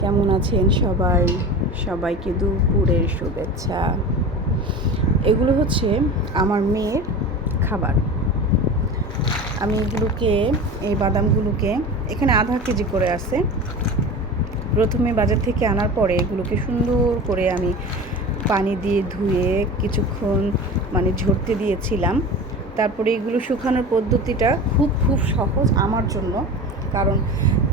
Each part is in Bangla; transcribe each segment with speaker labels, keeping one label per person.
Speaker 1: কেমন আছেন সবাই? সবাইকে দুপুরের শুভেচ্ছা। এগুলো হচ্ছে আমার মেয়ের খাবার। আমি এগুলোকে, এই বাদামগুলোকে, এখানে আধা কেজি করে আছে। প্রথমে বাজার থেকে আনার পরে এগুলোকে সুন্দর করে আমি পানি দিয়ে ধুয়ে কিছুক্ষণ মানে ঝরতে দিয়েছিলাম। তারপরে এগুলো শুকানোর পদ্ধতিটা খুব খুব সহজ আমার জন্য। কারণ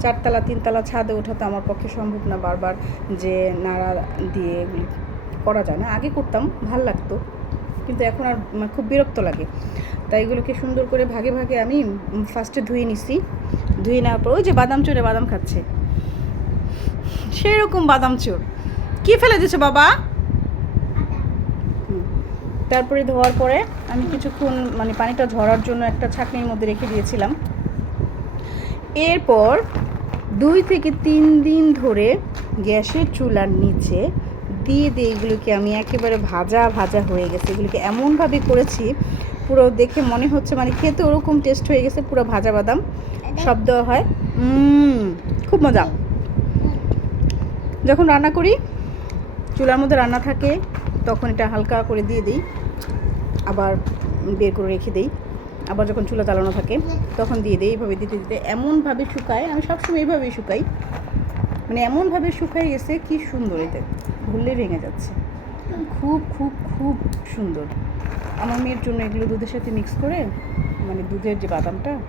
Speaker 1: চারতলা, তিনতলা ছাদে ওঠা তো আমার পক্ষে সম্ভব না বারবার যে নাড়া দিয়ে এগুলি করা যায় না। আগে করতাম, ভালো লাগতো, কিন্তু এখন আর মানে খুব বিরক্ত লাগে। তাই এগুলোকে সুন্দর করে ভাগে ভাগে আমি ফার্স্টে ধুয়ে নিছি। ধুয়ে নেওয়ার পর ওই যে বাদাম চোরে বাদাম খাচ্ছে। সেরকম বাদাম চোর। কি ফেলে দিছো বাবা? তারপরে ধোয়ার পরে আমি কিছুক্ষণ মানে পানিটা ঝরার জন্য একটা ছাঁকনির মধ্যে রেখে দিয়েছিলাম। এরপর দুই থেকে তিন দিন ধরে গ্যাসের চুলার নিচে দিয়ে দিয়ে এগুলোকে আমি একেবারে ভাজা ভাজা হয়ে গেছে। এগুলোকে এমনভাবে করেছি, পুরো দেখে মনে হচ্ছে মানে খেতে ওরকম টেস্ট হয়ে গেছে, পুরো ভাজা বাদাম। সব দেওয়া হয়। খুব মজা। যখন রান্না করি, চুলার মধ্যে রান্না থাকে, তখন এটা হালকা করে দিয়ে দিই, আবার বের করে রেখে দিই। আবার যখন চুলা চালানো থাকে, তখন দিয়ে দিই। এইভাবে দিতে দিতে এমনভাবে শুকায়। আমি সবসময় এইভাবেই শুকাই। মানে এমনভাবে শুকাই গেছে, কি সুন্দর এতে ভুললে ভেঙে যাচ্ছে। খুব খুব খুব সুন্দর। আমার মেয়ের জন্য এগুলো দুধের সাথে মিক্স করে মানে দুধের যে বাদামটা,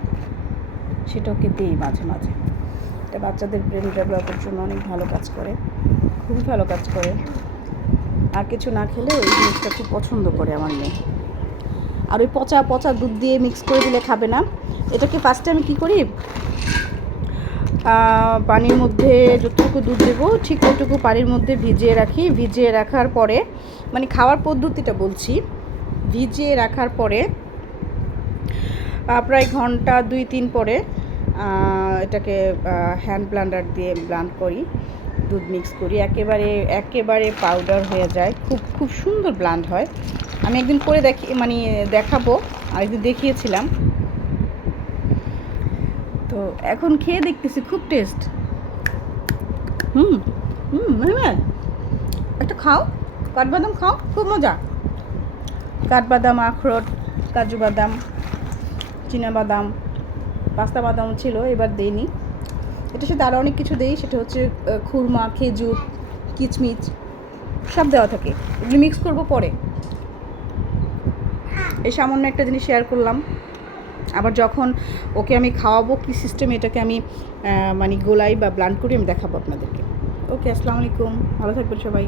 Speaker 1: সেটা ওকে দিই মাঝে মাঝে। এটা বাচ্চাদের ব্রেন ডেভেলপের জন্য অনেক ভালো কাজ করে। খুবই ভালো কাজ করে। আর কিছু না খেলে ওই জিনিসটা খুব পছন্দ করে আমার মেয়ে। আর ওই পচা পচা দুধ দিয়ে মিক্স করে দিলে খাবে না। এটাকে ফার্স্টে আমি কী করি? পানির মধ্যে যতটুকু দুধ দেবো, ঠিক ওইটুকু পানির মধ্যে ভিজিয়ে রাখি। ভিজিয়ে রাখার পরে মানে খাওয়ার পদ্ধতিটা বলছি। ভিজিয়ে রাখার পরে প্রায় ঘণ্টা দুই তিন পরে এটাকে হ্যান্ড ব্লান্ডার দিয়ে ব্লান্ড করি, দুধ মিক্স করি। একেবারে একেবারে পাউডার হয়ে যায়। খুব খুব সুন্দর ব্লান্ড হয়। আমি একদিন করে দেখি মানে দেখাবো, আরেকদিন দেখিয়েছিলাম। তো এখন খেয়ে দেখতেছি, খুব টেস্ট হুম হুম মেহমেদ একটা খাও, কাঠবাদাম খাও, খুব মজা। কাঠবাদাম, আখরোট, কাজু বাদাম বাদাম, পাস্তা বাদাম ছিল, এবার দেইনি। এটার সাথে আরও অনেক কিছু দেই, সেটা হচ্ছে খুরমা, খেজুর, কিচমিচ, সব দেওয়া থাকে। এগুলো মিক্স করব পরে। এই সামান্য একটা জিনিস শেয়ার করলাম। আবার যখন ওকে আমি খাওয়াবো, কি সিস্টেমে এটাকে আমি মানে গোলাই বা ব্লান্ড করি আমি দেখাবো আপনাদেরকে। ওকে আসসালামু আলাইকুম। ভালো থাকবেন সবাই।